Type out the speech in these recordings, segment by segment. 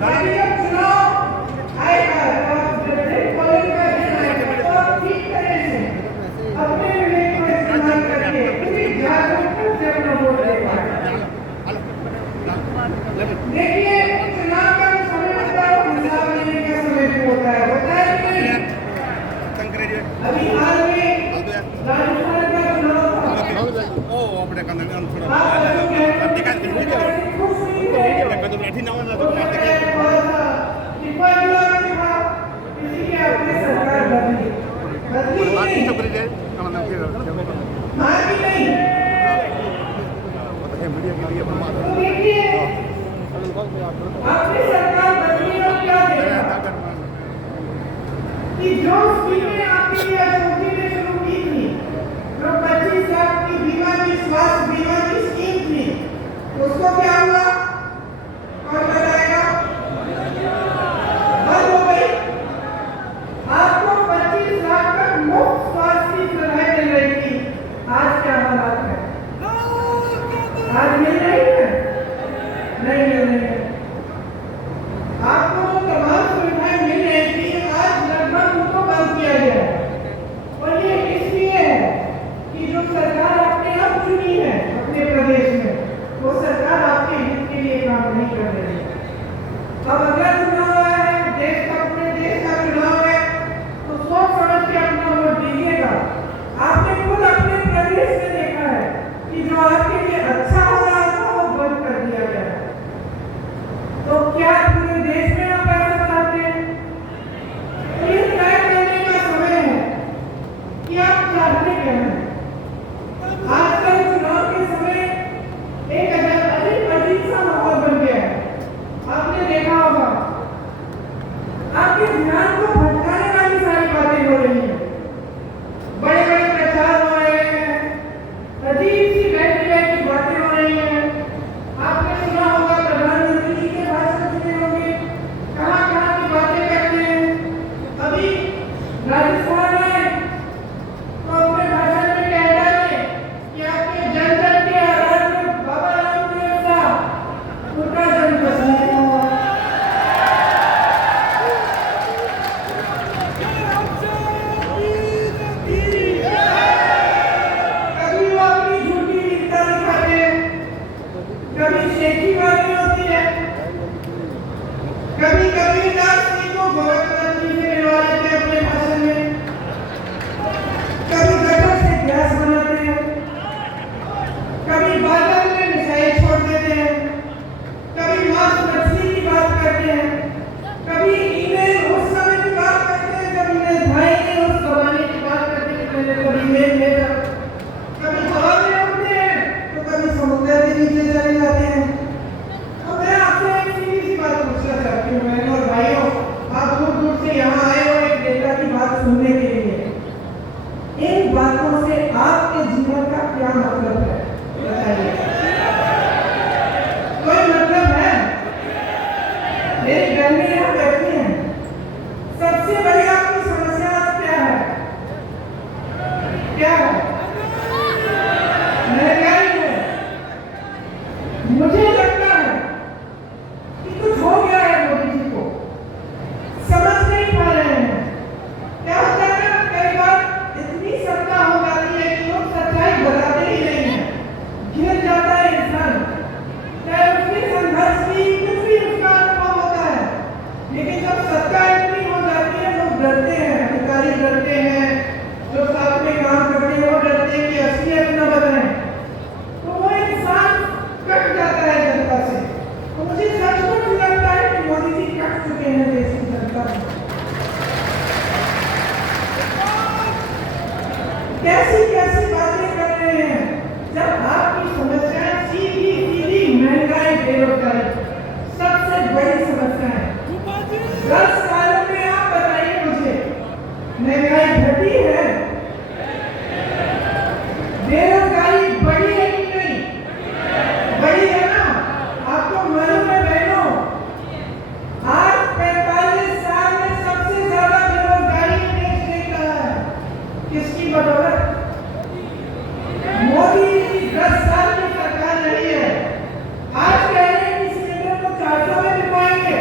अभी जब चुनाव आएगा तो आप जनरल पोलिंग का दिन आएगा तो आप ठीक तरह से अपने विवेक को इस्तेमाल करके पूरी जागरूकता से अपना वोट दे पाएंगे। देखिए चुनाव का समय होता है वो हिसाब लेने का समय भी होता है कि नहीं? अभी हाल में राजस्थान का चुनाव आपने सरकार बदली और क्या देखा कि जो स्कीमें आपके लिए अशोकी ने शुरू की थी, जो 25 लाख की बीमा की स्वास्थ्य बीमा की स्कीम थी, उसको क्या हुआ? कौन बताएगा? बंद हो गई। आपको 25 लाख तक मुफ्त स्वास्थ्य की सुविधाएं मिल रही थी, आज क्या हालात है? आज मिल रही है? नहीं मिल रही है। आपको जो तमाम सुविधाएं मिल रही थी, आज लगभग उनको बंद किया गया है। और ये इसलिए है कि जो सरकार आपने अब चुनी है अपने प्रदेश में, वो सरकार आपके हित के लिए काम नहीं कर रही है। अब अगर चुनाव आया है, देश का अपने देश का चुनाव है, तो सोच समझ के अपना वोट दीजिएगा। आपने खुद अपने प्रदेश में देखा है कि जो आपके लिए अच्छा हो रहा था वो बंद कर दिया गया है। तो क्या पूरे देश में आप ऐसा चाहते हैं? तो ये तय करने का समय है कि आप चाहते क्या हैं। आजकल चुनाव के समय एक अजीब सा माहौल बन गया है। आपने देखा होगा, आपके ध्यान को भटकाने वाली सारी बातें हो रही हैं। बड़े बड़े प्रचार हो रहे हैं, अजीब सी बैठी बातें हो रही हैं। आपने सुना होगा प्रधानमंत्री जी के भाषण सुने होंगे, कहाँ की बातें करते हैं। अभी राजस्थान आए तो अपने भाषण में कह डाले कि आपके जन जन के आराध्य बाबा रामदेव साहब उनका जन्म कश्मीर में हुआ। कभी वो अपनी झूठी वीरता दिखाते हैं, कभी शेखी बातें होती है, कभी कबीरदास जी को गोरखनाथ जी से मिलवा लेते हैं अपने भाषण में, कभी गटर से गैस बनाते हैं, कभी बादल में मिसाइल छोड़ देते हैं, कभी मांस मछली की बात करते हैं, कभी ईमेल उस समय की बात करते हैं जब इन्हें भाई ने उस जमाने की बात करते हैं कि मैंने कभी ईमेल भेजा, कभी हवा में उड़ते हैं तो कभी समुद्र के नीचे चले जाते हैं। तो मैं आपसे एक सीधी सी बात पूछना चाहती हूँ, बहनों और भाइयों, आप दूर दूर से यहाँ आए हो एक नेता की बात सुनने के लिए। इन बातों से आपके जीवन का क्या मतलब है, बताइए। कोई मतलब है? मेरी बहनें यहाँ बैठी हैं, सबसे बड़ी आपकी समस्या आज क्या है? क्या है? महंगाई है। मुझे लगता है कि कुछ हो गया है मोदी जी को, समझ नहीं पा रहे हैं। क्या होता है ना, कई बार इतनी सत्ता हो जाती है कि लोग सच्चाई बताते ही नहीं है, घिर जाता है इंसान, चाहे उसकी संघर्ष की कुछ भी उसका अनुभव होता है। लेकिन जब सत्ता इतनी हो जाती है, लोग डरते हैं, अधिकारी डरते हैं, जो साथ में काम करते हैं वो डरते हैं कि असलियत न बताएं, तो वो इंसान कट जाता है जनता से। तो मुझे सचमुच लगता है कि मोदी जी कट चुके हैं देश की जनता से। कैसी बातें कर रहे हैं जब आपकी समस्याएं सीधी सीधी महंगाई, बेरोजगारी सबसे बड़ी समस्या है। 10 सालों में आप बताइए मुझे, महंगाई घटी है? बेरोजगारी बढ़ी है कि नहीं? बढ़ी है ना? आपको मालूम है बहनों, आज 45 साल में सबसे ज्यादा बेरोजगारी देश देख रहा है। किसकी बदौलत? मोदी जी 10 साल की सरकार रही है। आज कह रहे हैं कि सिलेंडर को 400 में बिकवाएंगे,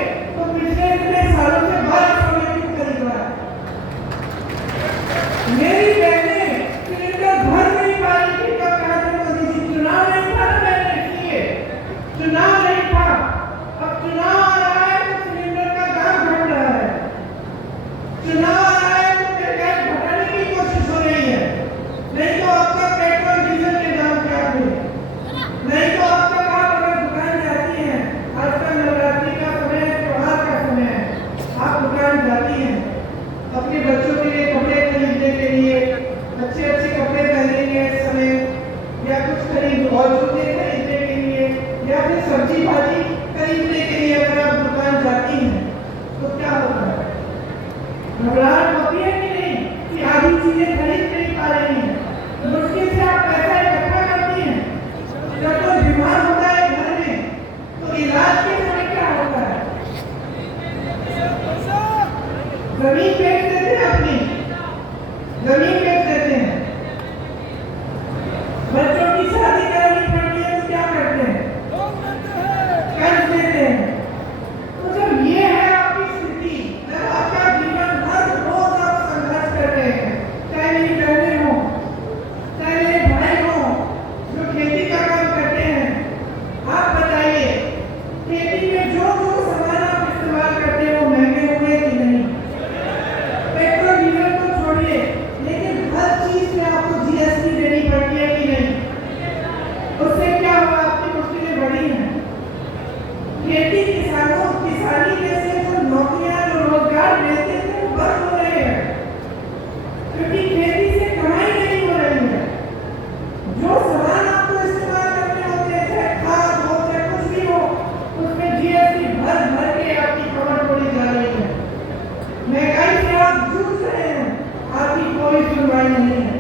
कोई सुनवाई नहीं है।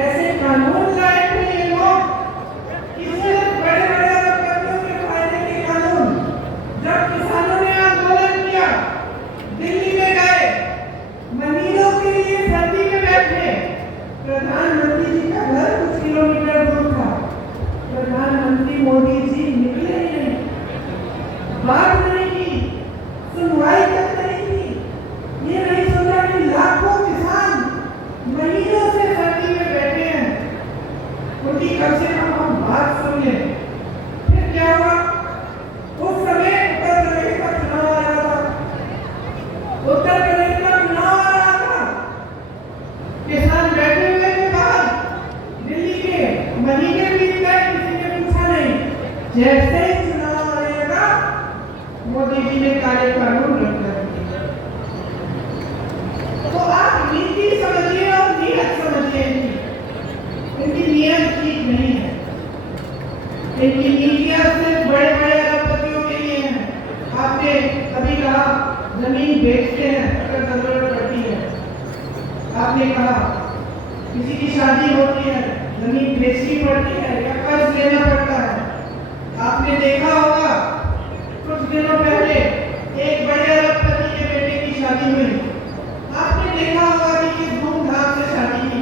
ऐसे कानून लाए थे ये लोग कि सिर्फ बड़े बड़े अरबपतियों के फायदे के कानून। जब किसानों ने आंदोलन किया, दिल्ली में गए, महीनों के लिए सर्दी में बैठे, प्रधानमंत्री जी का घर कुछ किलोमीटर दूर था, प्रधानमंत्री मोदी जी निकले ही नहीं, बात नहीं की, सुनवाई तक नहीं की। ये नहीं सोचा कि लाखों किसान महीनों से सर्दी में बैठे हैं, उनकी कम से कम हम बात सुन लें। फिर क्या हुआ? उस समय उत्तर प्रदेश का चुनाव आ रहा था, उत्तर प्रदेश का चुनाव आ रहा था, किसान बैठे हुए थे बाहर, दिल्ली के महीने बीत गए, किसी ने पूछा नहीं। जैसे ही चुनाव आएगा, मोदी जी ने काले कानून रख दिए। तो आप नीति समझिए और नीयत समझिए, इनकी नीयत ठीक नहीं है। इनकी नीतियां सिर्फ बड़े बड़े अरबपतियों के लिए हैं। आपने अभी कहा जमीन बेचते हैं अगर जरूरत पड़ती है, आपने कहा किसी की शादी होती है जमीन बेचनी पड़ती है या कर्ज लेना पड़ता है। आपने देखा होगा कुछ दिनों पहले एक बड़े अरबपति के बेटे की शादी हुई, आपने देखा होगा कि किस धूमधाम से शादी की।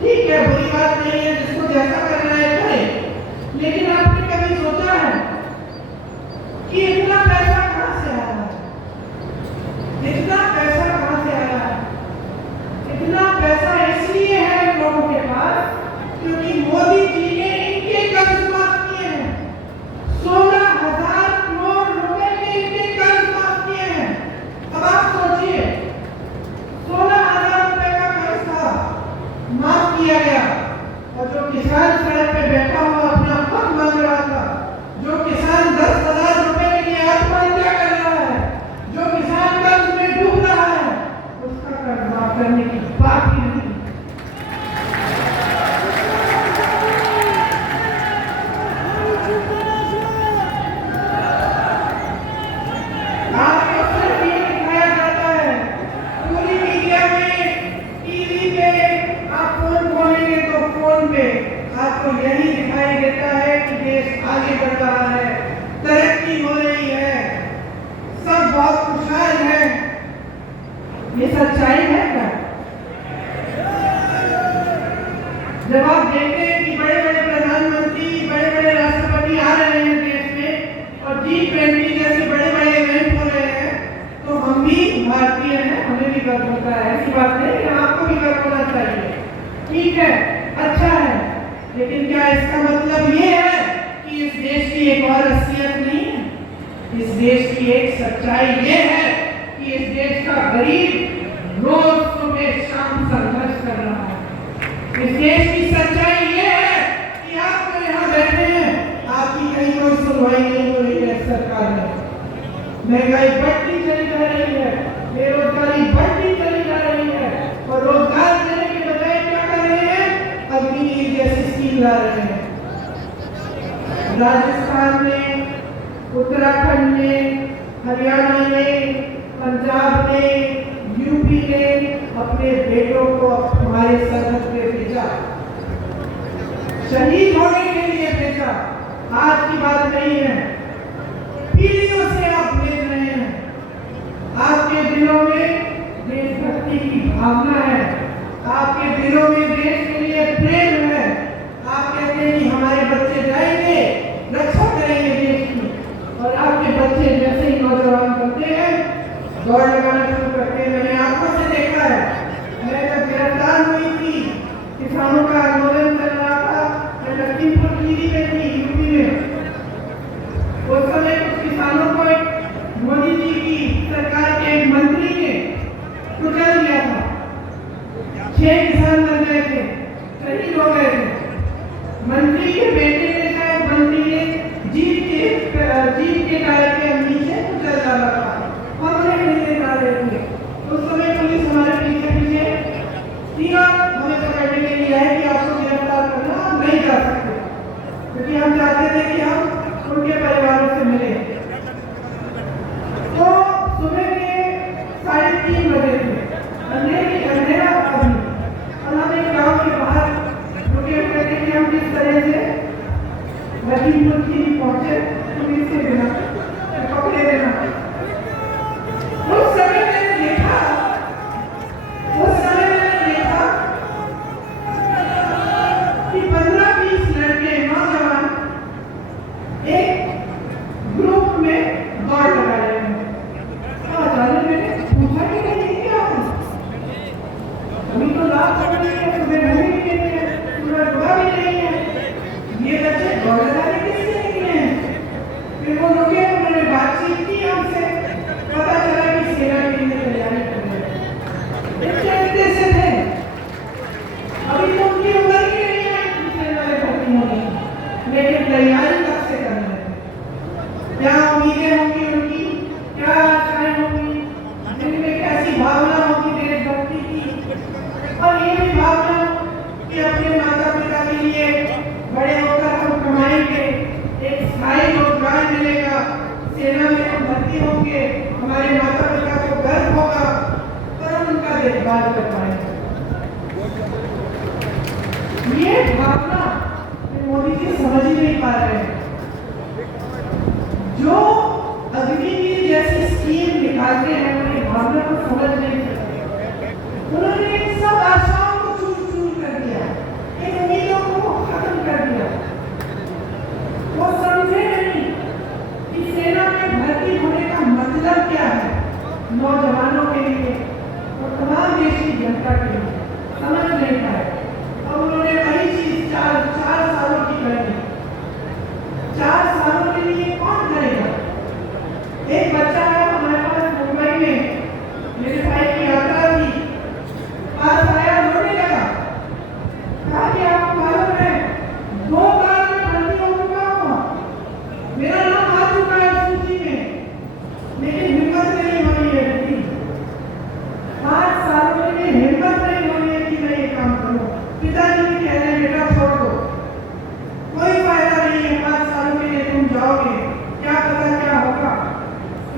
ठीक है, बुरी बात नहीं है, जिसको जैसा करना है करे, लेकिन आपने कभी सोचा है कि इतना पैसा कहां से आया है? इतना पैसा कहां से आया है? इतना पैसा इसलिए है लोगों के पास क्योंकि मोदी जी ने इनके कर्ज माफ किए हैं। 16,000 करोड़ रुपए के इनके कर्ज माफ किए हैं। अब आप सोचिए, 16,000 रुपए का कर्ज था, माफ किया गया, और जो किसान सड़क पे बैठा हुआ अपना हक मांग रहा था, जो किसान 10,000 रुपए के लिए आत्महत्या कर रहा है, जो किसान कर्ज में डूब रहा है, उसका कर्ज माफ करने की बात ही नहीं। आपको सिर्फ ये दिखाया जाता है पूरी मीडिया में, टीवी पे, आप फोन खोलेंगे तो फोन पे आपको यही दिखाई देता है कि देश आगे बढ़ रहा है, तरक्की हो रही है, सब बहुत खुशहाल है। ये सच्चाई है क्या? जब आप देखते हैं कि बड़े बड़े प्रधानमंत्री, बड़े बड़े राष्ट्रपति आ रहे हैं देश में और G20 जैसे बड़े बड़े इवेंट हो रहे हैं, तो हम भी भारतीय हैं, हमें भी गर्व होता है। ऐसी बात नहीं है, आपको भी गर्व होना चाहिए। ठीक है, अच्छा है, लेकिन क्या इसका मतलब ये है कि इस देश की एक और असलियत नहीं है? इस देश की एक सच्चाई ये है कि इस देश का गरीब रोज सुबह शाम संघर्ष कर रहा है। इस देश की सच्चाई ये है कि आप तो यहाँ बैठे हैं, आपकी कहीं कोई सुनवाई नहीं हो रही है सरकार में। महंगाई बढ़ती चली जा रही है, बेरोजगारी बढ़ती चली जा रही है, और रोजगार देने के बजाय क्या कर रहे हैं? अग्निवीर जैसी स्कीम ला रहे हैं। राजस्थान में, उत्तराखंड में, हरियाणा में, पंजाब में, यूपी ने अपने बेटों को हमारे सरहद पे भेजा, शहीद होने के लिए भेजा। आज की बात नहीं है, पीढ़ियों से आप भेज रहे हैं। आपके दिलों में देशभक्ति की भावना है, आपके दिलों में देश के लिए प्रेम है। आप कहते हैं कि हमारे बच्चे जाएंगे, रक्षा करेंगे देश की, और आपके बच्चे जैसे ही नौजवान बनते हैं दौड़ लगाना शुरू करते हैं। मैंने आंखों से देखा है, मैं जब गिरफ्तार हुई थी, किसानों का आंदोलन चल रहा था, मैं लखीमपुर खीरी में थी, यूपी में, कि हम किस तरह से लखीमपुर की पहुंचे, पुलिस के बिना पकड़े बिना। उस समय मैंने देखा कि 15-20 लड़के नौजवान एक ग्रुप में दौड़ लगा रहे हैं। मैंने पूछा कि नहीं क्या अभी तो लाभ पकड़े हैं, तुम्हें नहीं देते हैं, तुम्हें दुआ भी नहीं है, ये बच्चे दौड़ लगाने किससे नहीं है। फिर वो लोग उन्होंने बातचीत की हमसे, पता चला कि सेना के लिए तैयारी कर रहे हैं। से थे अभी तो उनकी उम्र ही नहीं है सेना में भर्ती होने की, लेकिन तैयारी कब से कर रहे हैं। क्या उम्मीदें होंगी उनकी, क्या आशाएं होंगी, जिनमें कैसी भावना होगी देशभक्ति की, और ये भी भावना कि अपने माता पिता के लिए बड़े होकर हम कमाएंगे, एक स्थायी रोजगार मिलेगा, सेना में हम भर्ती होंगे, हमारे माता पिता को गर्व होगा और हम उनका देखभाल कर पाएंगे। ये भावना मोदी जी समझ ही नहीं पा रहे हैं। जो अग्निवीर जैसी स्कीम निकालते हैं उन्हें भावना को समझ नहीं सकते। उन्होंने सब आशाओं को चूर-चूर कर दिया, इन उम्मीदों को खत्म कर दिया। वो समझे नहीं कि सेना में भर्ती होने का मतलब क्या है नौजवानों के लिए और तमाम देश की जनता के लिए, समझ नहीं पाए। और उन्होंने वही चीज 4 सालों की कर दी। 4 सालों के लिए कौन करेगा। एक बच्चा है हमारे पास मुंबई में, मेरे भाई की यात्रा थी, पास आया, रोने लगा, कहा कि आपको मालूम है 2 बार मैं भर्ती हो चुका हूँ, मेरा नाम आ चुका है सूची में, लेकिन हिम्मत नहीं हो रही है बेटी। 5 सालों के लिए हिम्मत नहीं हो रही है कि मैं ये काम करूँ। पिताजी भी कह रहे हैं बेटा छोड़ दो, कोई फायदा नहीं है, 5 सालों के लिए तुम जाओगे, क्या पता क्या होगा,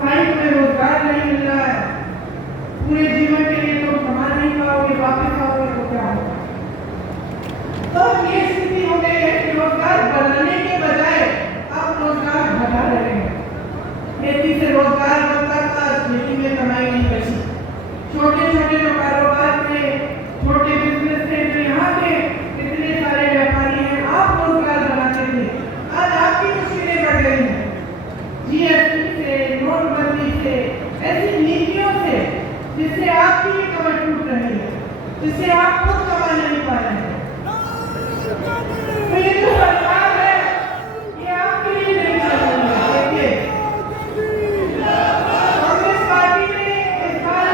कहीं तुम्हें रोजगार नहीं मिल रहा है, पूरे जीवन के लिए तुम कमा नहीं पाओगे, वापस आओगे तो क्या होगा। तो ये स्थिति हो गई है कि रोजगार बढ़ाने के बजाय आप रोजगार घटा रहे हैं। खेती से रोजगार बनता था, खेती में कमाई नहीं बची। छोटे छोटे जो कारोबार थे, छोटे बिजनेस थे, जो यहाँ के इतने सारे व्यापारी हैं, आप रोजगार बनाते थे, आज आपकी मुश्किलें बढ़ गई हैं। जीएसटी से, नोटबंदी से, ऐसी नीतियों से जिससे आपकी भी कमर टूट रही है, जिससे आप खुद कमा नहीं पा रहे हैं। तो ये जो सरकार है ये आपके लिए नहीं चल रही है। देखिए कांग्रेस पार्टी ने इस बार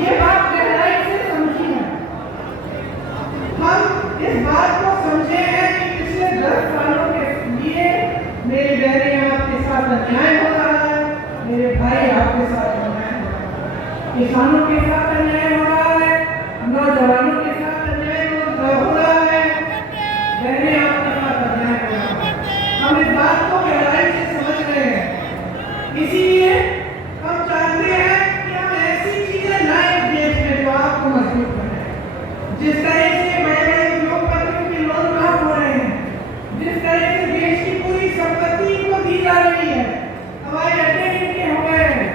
ये बात गहराई से समझी है। हम इस बात को समझे हैं कि पिछले 10 सालों के लिए मेरे बहने आपके साथ अन्याय हो रहा है, मेरे भाई आपके साथ अन्याय हो रहा है, किसानों के साथ अन्याय हो रहा है, नौजवानों के साथ अन्याय हो रहा है, बहने आपके साथ अन्याय हो रहा है। हम इस बात को गहराई से समझ रहे हैं, इसीलिए हम चाहते हैं कि हम ऐसी चीजें लाएं देश में जो आपको मजबूत बनाए। जिस तरह से बड़े-बड़े उद्योगपतियों के लोन माफ हो रहे हैं, जिस तरह से देश की पूरी संपत्ति को दी जा रही है, हवाई अड्डे इनके हो गए हैं,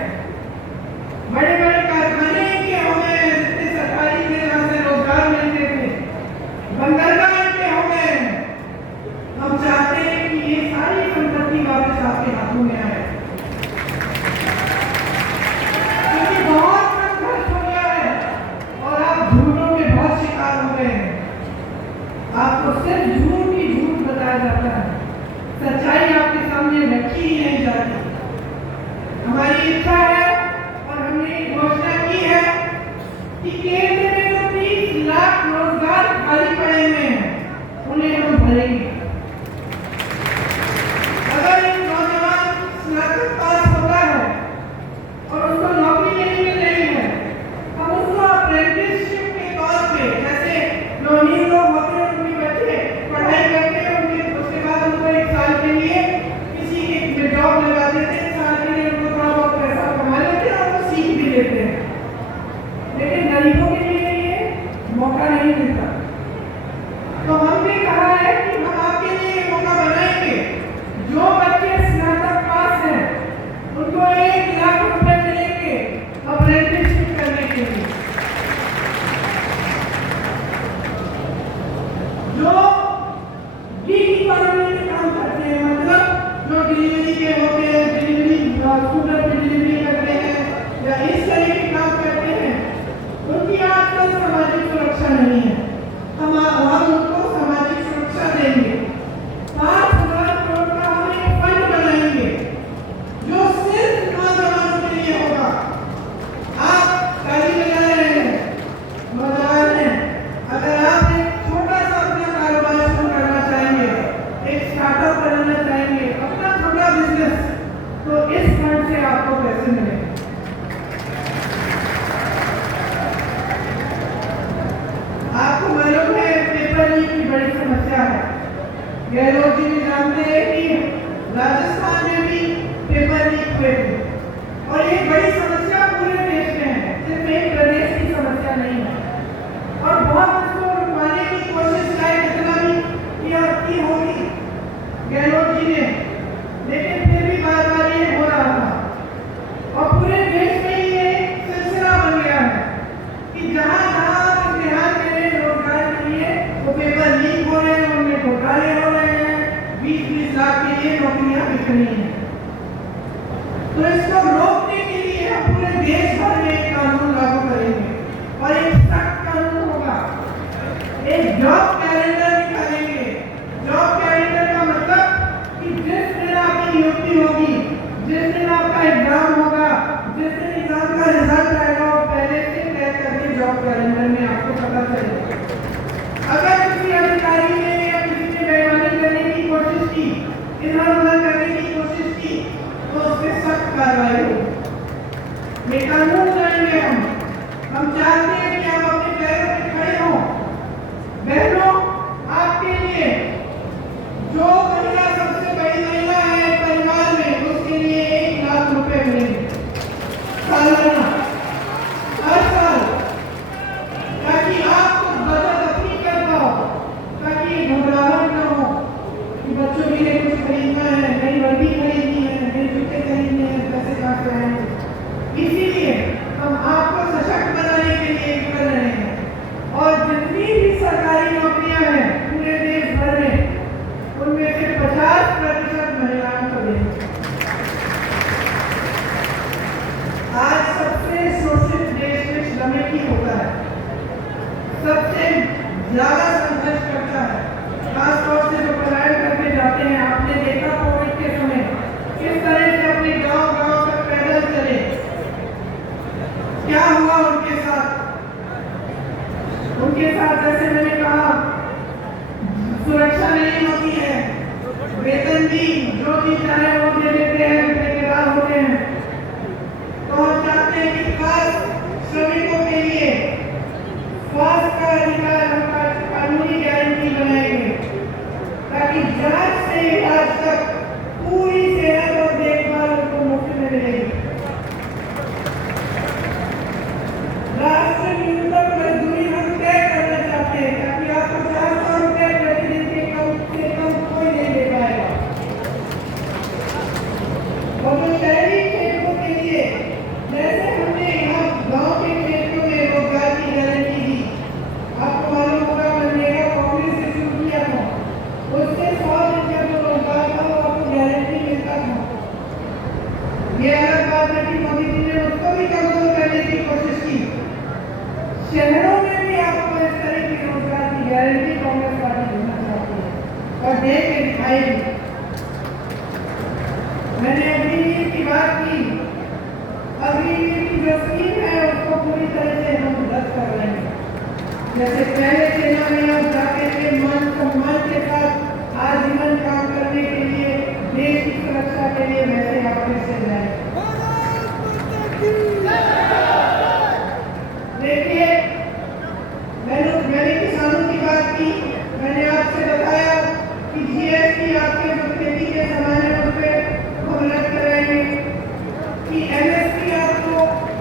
बड़े-बड़े कारखाने इनके हो गए हैं, जितने सरकारी थे जहाँ से रोजगार मिलते थे, बंदरगाह इनके हो गए हैं। हम चाहते हैं कि ये सारी संपत्ति वापस आपके हाथों में आए, क्योंकि बहुत संघर्ष हो गया है और आप झूठों के बहुत शिकार हो गए हैं। आपको सिर्फ झूठ ही झूठ बताया जाता है, सच्चाई आपके सामने रखी ही नहीं जाती। हमारी इच्छा है और हमने घोषणा की है कि केंद्र में जो 30 लाख रोजगार खाली पड़े हुए हैं उन्हें हम भरेंगे। अगर एक नौजवान स्नातक पास होता है और उसको नौकरी नहीं मिल रही है, हम उसको अप्रेंटिसशिप के तौर पे, जैसे जो अमीर लोग होते हैं उनके बच्चे पढ़ाई करते हैं, उनके उसके बाद उनको 1 साल के लिए किसी एक जॉब लगा देते हैं, 1 साल के लिए उनको थोड़ा बहुत पैसा से मिलेंगे। आपको मालूम है पेपर लीक की बड़ी समस्या है। गहलोत जी भी जानते हैं कि राजस्थान में भी पेपर लीक हुए थे और ये बड़ी समस्या पूरे देश में है, सिर्फ एक प्रदेश की समस्या नहीं है। और बहुत इसको रुकवाने की कोशिश चाहे कितना भी की होगी गहलोत जी ने, लेकिन फिर भी बार बार ये हो रहा था और पूरे देश में ये सिलसिला बन गया है कि जहाँ जहाँ आप इम्तिहान दे रहे हैं रोजगार के लिए वो पेपर लीक हो रहे हैं, उनमें घोटाले हो रहे हैं, 20-20 लाख के लिए नौकरियां बिक रही हैं। तो इसको रोकने के लिए हम पूरे देश भर में एक कानून लागू करेंगे और एक सख्त कानून होगा। एक जॉब कैलेंडर निकालेंगे। जॉब कैलेंडर का मतलब कि जिस दिन आपकी नियुक्ति होगी, जिस दिन आपका एग्जाम होगा, जिस दिन एग्जाम का रिजल्ट आएगा, वो पहले से तय करके जॉब कैलेंडर में आपको पता चलेगा। अगर किसी अधिकारी ने या किसी ने बेईमानी करने की कोशिश की, इधर-उधर करने की कोशिश की, तो उस पर सख्त कार्रवाई होगी। ये कानून लाएंगे हम चाहते हैं कि आप अपने पैरों पे खड़े हों। बहनों, आपके लिए जो महिला सबसे बड़ी महिला है परिवार में, उसके लिए 1 लाख रुपए मिलेंगे सालाना, हर साल, ताकि आप कुछ बचत अपनी कर पाओ, ताकि घबराहट न हो कि बच्चों के लिए कुछ खरीदना है, नई वर्दी खरीदनी है, नई जूते खरीदने हैं, पैसे कहाँ से आएंगे। इसीलिए हम आपको सशक्त बनाने के लिए कर रहे हैं और जितनी भी सरकारी नौकरियां हैं पूरे देश भर में, उनमें से 50% महिलाओं को देंगे। आज सबसे शोषित देश में श्रमिक ही होता है, सबसे ज्यादा संघर्ष करता है, खासतौर से जो पलायन करके जाते हैं। आपने देखा कोविड के समय किस तरह से अपने गांव-गांव तक पैदल चले, क्या हुआ उनके साथ। उनके साथ जैसे मैंने कहा, सुरक्षा नहीं होती है, वेतन भी जो भी चाहे वो दे देते हैं, ठेकेदार होते हैं। तो हम चाहते हैं कि खास श्रमिकों के लिए स्वास्थ्य का अधिकार हम कानूनी गारंटी बनाएंगे, ताकि जांच से इलाज तक पूरी सेहत और देखभाल उनको मुफ्त में मिलेगी। राष्ट्रीय न्यूनतम मजदूरी हम तय करना चाहते हैं, ताकि आपको 400 रुपए प्रतिदिन के कम से कम कोई नहीं दे पाएगा। और जो शहरी क्षेत्रों के लिए, जैसे हमने यहाँ गांव के क्षेत्रों में रोजगार की गारंटी दी, आपको मालूम होगा मनरेगा कांग्रेस से शुरू किया था, उससे 100 दिन का जो रोजगार था वो आपको गारंटी मिलता था। ये अलग बात है कि मोदी जी ने उसको भी कमजोर करने की कोशिश की। शहरों में भी आपको इस तरह की रोजगार की गारंटी कांग्रेस पार्टी देना चाहती है और दे के दिखाएगी। मैंने अग्निवीर की बात की, अग्निवीर की जो स्कीम है उसको पूरी तरह से हम रद्द कर रहे हैं। जैसे पहले सेना में आप जाते थे मान सम्मान के साथ आजीवन काम करने के लिए, देश की सुरक्षा के लिए, वैसे आप फिर से जाए। देखिए, मैंने किसानों की बात की, मैंने आपसे बताया कि जीएसटी आपके जो खेती के सामान है उन पे हम रद्द कराएंगे, कि एमएसपी आपको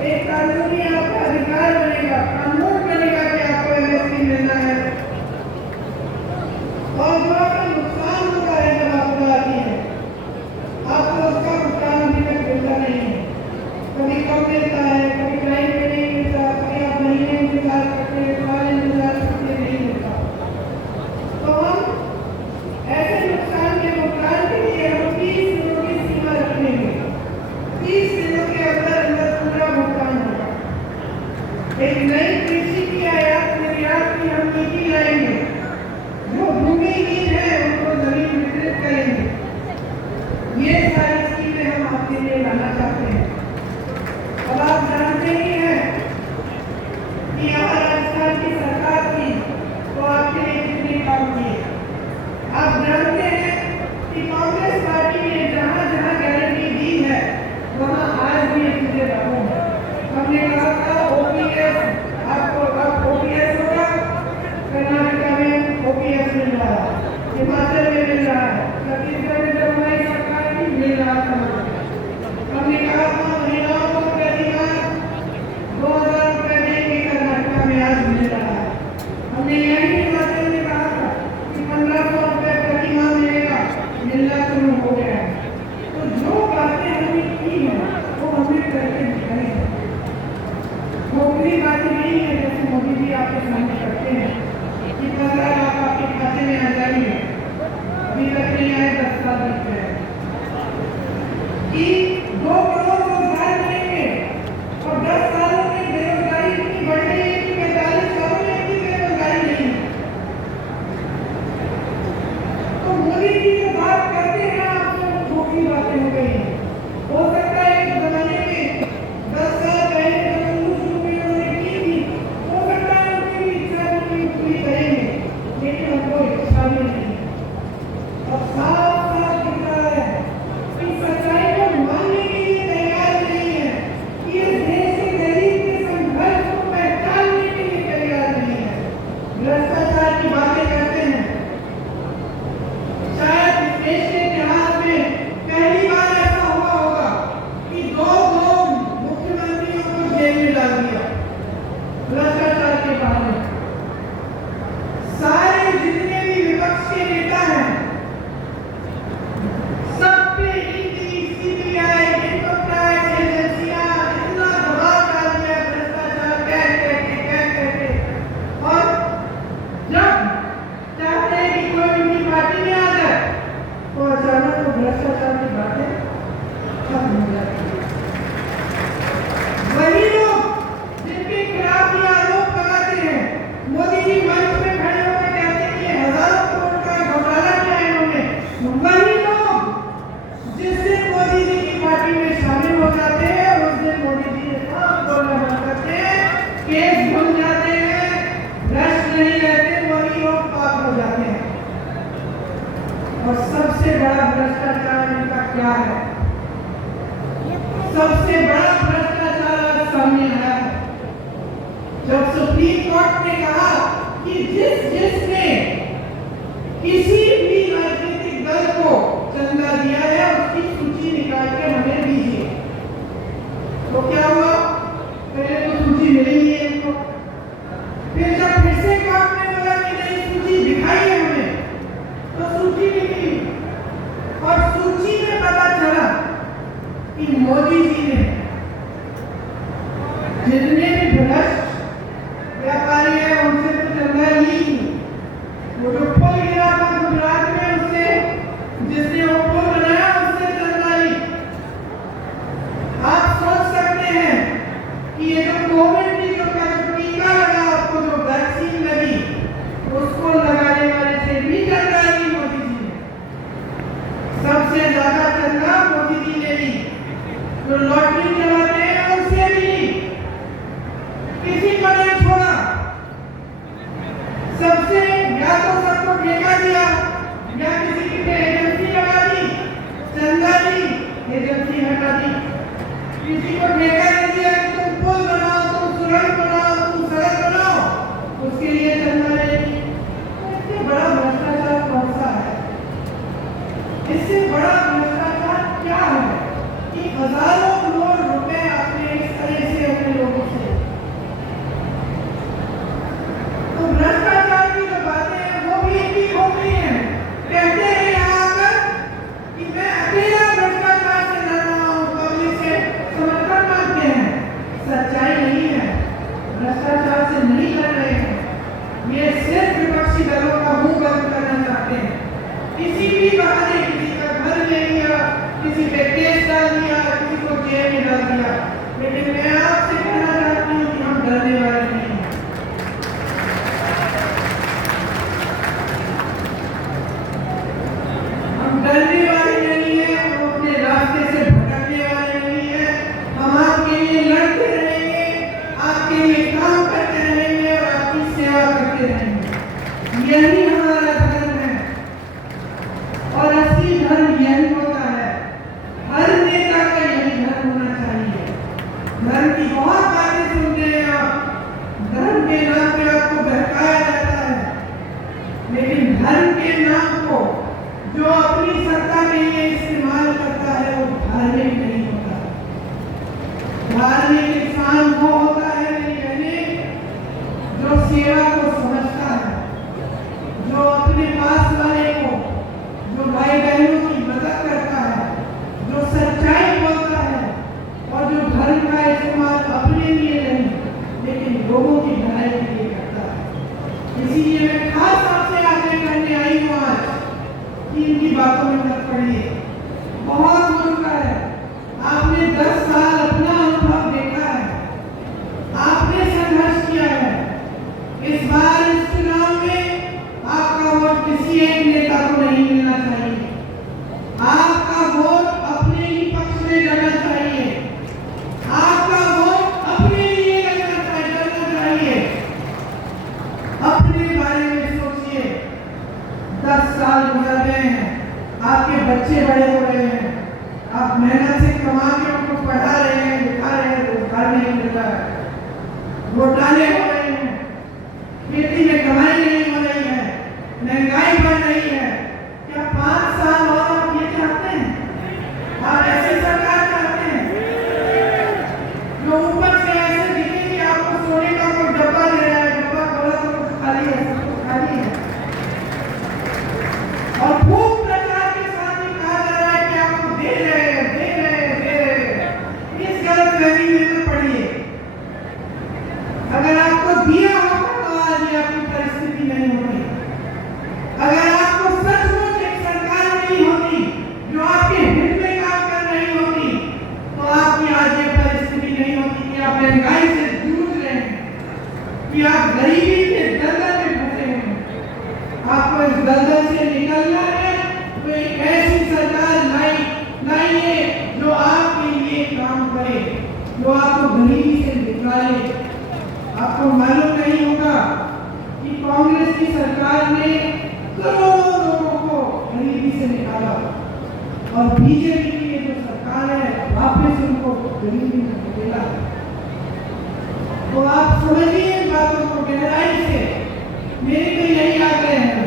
एक कानूनी आपका अधिकार बनेगा, कानून बनेगा कि आपको एमएसपी मिलना है। और जो आपका नुकसान होता है जब आपदा आती है, आपको उसका भुगतान अभी तक मिलता नहीं है। कभी कम मिलता है, कभी टाइम पे नहीं मिलता, कभी आप महीने इंतजार करते हैं, साल इंतजार करते नहीं मिलता। तो हम ऐसे नुकसान के भुगतान के लिए हम 30 दिनों की सीमा रखेंगे। 30 दिनों के अंदर पूरा भुगतान होगा। एक नई कृषि की आयात निर्यात की हम नीति लाएंगे, जो भूमिहीन है उनको जमीन वितरित करेंगे। ये सारी चीजें हम आपके लिए लाना चाहते हैं। अब आप जानते ही हैं कि यहाँ राजस्थान की सरकार थी तो आपके लिए कितने काम किए। आप जानते हैं कि कांग्रेस पार्टी ने जहाँ जहाँ गारंटी दी है वहाँ आज भी हिमाचल में मिल रहा है, छत्तीसगढ़ में जब हमारी सरकार थी मिल रहा था। हमने कहा था महिलाओं को प्रतिमाह 2,000 रुपये देंगे, कर्नाटक में आज मिल रहा है। हमने यही हिमाचल में कहा था कि 1,500 रुपये प्रतिमाह मिलेगा, मिलना शुरू हो गया है। तो जो बातें हमने की है वो हमने करके दिखाई है। खोखली बातें नहीं है जैसे मोदी जी आपके सामने करते हैं कि 15 लाख आपके खाते में आ जाएंगे, अभी तक नहीं आए, 10 साल बीत गए, कि 2 करोड़ रोजगार मिलेंगे और 10 सालों में बेरोजगारी इतनी बढ़ गई है कि 45 सालों में इतनी बेरोजगारी नहीं है। तो मोदी जी जो बात करते हैं आपको खोखली बातें हो गई हैं। हो सकता है एक जमाने में 10 साल पहले लेकिन हमको इच्छा भी नहीं है। और साफ-साफ दिख रहा है कि सच्चाई को मानने के लिए तैयार नहीं है, कि इस देश के गरीब के संघर्ष को पहचानने के लिए तैयार नहीं है। भ्रष्टाचार की बातें करते हैं। शायद इस देश के इतिहास में पहली बार ऐसा हुआ होगा कि 2 मुख्यमंत्रियों को जेल में डाल दिया भ्रष्टाचार के बहाने। सारे जितने भी विपक्ष के नेता हैं सब पे ईडी, सीबीआई, इनकम टैक्स एजेंसियां इतना दबाव डाल दिया भ्रष्टाचार कह के। और जब चाहते हैं कि कोई उनकी पार्टी में आ जाए तो अचानक वो भ्रष्टाचार की बातें खत्म हो जाती है। वही लोग जिनके खिलाफ ये आरोप लगाते हैं, मोदी जी मंच में खड़े होकर कहते हैं कि हजारों करोड़ का घोटाला किया है इन्होंने, वही लोग जिस दिन मोदी जी की पार्टी में शामिल हो जाते हैं उस दिन मोदी जी ने सब बोलना बंद करते हैं, केस भूल जाते हैं, भ्रष्ट नहीं रहते, वही लोग पाप हो जाते हैं। और सबसे बड़ा भ्रष्टाचार इनका क्या है? सबसे बड़ा भ्रष्टाचार आज सामने आया है जब सुप्रीम कोर्ट ने कहा कि जिसने किसी भी राजनीतिक दल को चंदा दिया है उसकी सूची निकाल के हमें दीजिए। तो क्या हुआ? पहले तो सूची मिली नहीं है इनको, फिर जब फिर से कोर्ट ने बोला कि नहीं सूची दिखाइए हमें, तो सूची निकली और सूची में पता चला कि मोदी जी ने जितने भी भ्रष्ट व्यापारी है उनसे तो चंदा ली। वो जो पुल गिरा था गुजरात में उससे, जिसने वो पुल बनाया उससे चंदा ली। आप सोच सकते हैं कि ये जो कोविड की जो टीका लगा, आपको जो वैक्सीन लगी, उसको लगाने वाले से भी चंदा ली मोदी जी ने। सबसे ज्यादा चंदा मोदी जी ने ली। जो लॉटरी चलाते हैं उनसे भी ली, किसी को नहीं छोड़ा। सबसे या तो सबको ठेका दिया या किसी की एजेंसी लगा दी, चंदा दी, एजेंसी हटा दी। किसी को ठेका दे दिया कि तुम पुल बनाओ, तुम सुरंग बनाओ, तुम सड़क बनाओ, उसके लिए चंदा ले ली। इससे बड़ा भ्रष्टाचार कौन सा है? इससे बड़ा भ्रष्टाचार क्या है कि हजारों करोड़ रुपए आपने इस तरह से अपने लोगों से। तो भ्रष्टाचार की जो बातें हैं वो भी इतनी हो गई हैं। कहते हैं यहाँ आकर कि मैं अकेला भ्रष्टाचार से लड़ रहा हूँ, पब्लिक से समर्थन मांगते हैं। सच्चाई नहीं है, भ्रष्टाचार से नहीं लड़ रहे हैं। ये सिर्फ विपक्षी दलों का मुंह बंद करना चाहते हैं। किसी भी बहाने किसी का घर ले लिया, किसी पे केस डाल दिया, किसी को जेल में डाल दिया। लेकिन मैं आपसे कहना चाहती हूँ कि हम डरने वाले नहीं हैं। हम डरने वाले नहीं हैं, हम अपने रास्ते से भटकने वाले नहीं हैं। हम आपके लिए लड़ते रहेंगे, आपके लिए काम करते रहेंगे और आपकी सेवा करते रहेंगे। यही हमारा धर्म है और असली धर्म यही होता है। हर नेता का यही धर्म होना चाहिए। धर्म की बहुत बातें सुनते हैं आप, धर्म के नाम पे आपको बहकाया जाता है, लेकिन धर्म के नाम को जो अपनी सत्ता के लिए इस्तेमाल करता है वो धार्मिक नहीं होता। धार्मिक इंसान वो होता है मेरी बहने जो सेवा को समझता है, जो अपने पास वाले को, जो भाई बहनों की मदद करता है, जो सच्चाई बोलता है और जो धर्म का इस्तेमाल अपने लिए नहीं लेकिन लोगों की भलाई के लिए करता है। इसीलिए मैं खास आपसे आग्रह करने आई हूँ आज कि इनकी बातों में मत पड़िए। बहुत मुश्किल है, आपने 10 साल अपना अनुभव देखा है, आपने संघर्ष किया है। इस बार इस चुनाव में आपका वोट किसी एक नेता को नहीं मिलना चाहिए, आपका वोट अपने ही पक्ष में जाना चाहिए, आपका वोट अपने लिए करना चाहिए। अपने बारे में सोचिए। 10 साल गुजर गए हैं, आपके बच्चे बड़े हो रहे हैं, आप मेहनत से कमा के उनको पढ़ा रहे हैं, लिखा रहे हैं, रोजगार नहीं मिल रहा है, घोटाले हो रहे हैं, खेती में कमाई नहीं हो रही है, महंगाई बढ़ रही है। क्या 5 साल और आप ये चाहते हैं? आप ऐसी सरकार चाहते हैं जो ऊपर से ऐसे दिखे कि आपको सोने का कोई डब्बा दे रहा है, डब्बा खोला तो कुछ खाली है, सब कुछ खाली है, और खूब प्रचार के साथ ही कहा जा रहा है कि आपको दे रहे हैं, दे रहे हैं, दे रहे हैं। इस गलतफहमी में मत पड़िए। अगर आपको दिया होता तो आज ये आपकी परिस्थिति नहीं होती। अगर आपको सचमुच एक सरकार नहीं होती जो आपके हित में काम कर रही होती तो आपकी आज ये परिस्थिति नहीं होती कि आप महंगाई से जूझ रहे हैं, कि आप गरीबी के दलदल में फंसे हैं। आपको इस दलदल से निकलना है तो एक ऐसी सरकार लाइए जो आपके लिए काम करे, जो आपको गरीबी से निकाले। आपको मालूम नहीं होगा कि कांग्रेस की सरकार ने करोड़ों लोगों को गरीबी से निकाला और बीजेपी की जो सरकार है वापस उनको गरीबी में धकेला। तो आप समझिए इन बातों को गहराई से। मेरी तो यही आग्रह है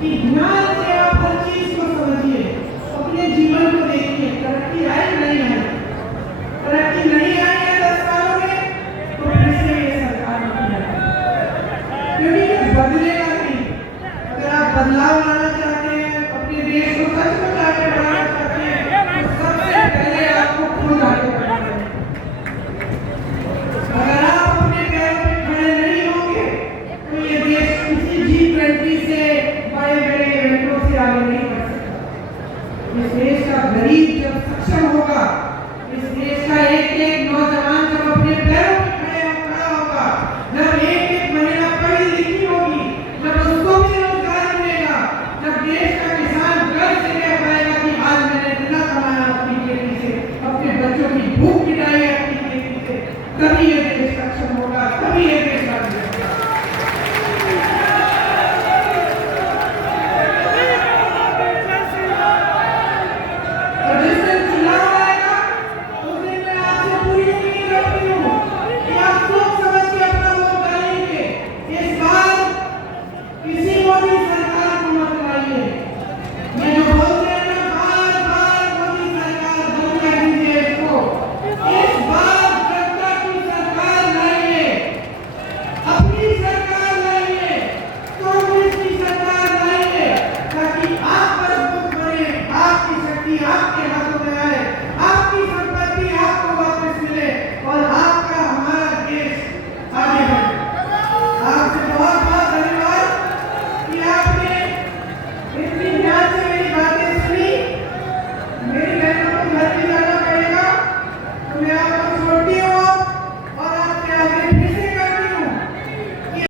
कि ध्यान से आप हर चीज को समझिए, अपने जीवन को देखिए। तरक्की आई नहीं है, तरक्की नहीं आई है 10 सालों में तो फिर से ये सरकार नहीं है, क्योंकि ये बदलेगा नहीं। अगर आप बदलाव लाना चाहते हैं, अपने देश को सच में आगे बढ़ाना चाहते हैं तो सबसे पहले आपको खुद आगे बढ़ना है। अगर आप अपने पैरों पे खड़े नहीं होंगे तो ये देश किसी G20 से बड़े-बड़े इवेंटों से आगे नहीं बढ़ सकता। इस देश का गरीब जब सक्षम होगा, इस देश का एक-एक नौजवान जब अपने पैरों पे खड़ा होगा, जब एक-एक महिला पढ़ी लिखी होगी, जब उसको भी रोजगार मिलेगा, जब देश का किसान गर्व से कह पाएगा कि आज मैंने इतना कमाया अपनी खेती से, अपने बच्चों की भूख मिटाई अपनी खेती से, तभी ये देश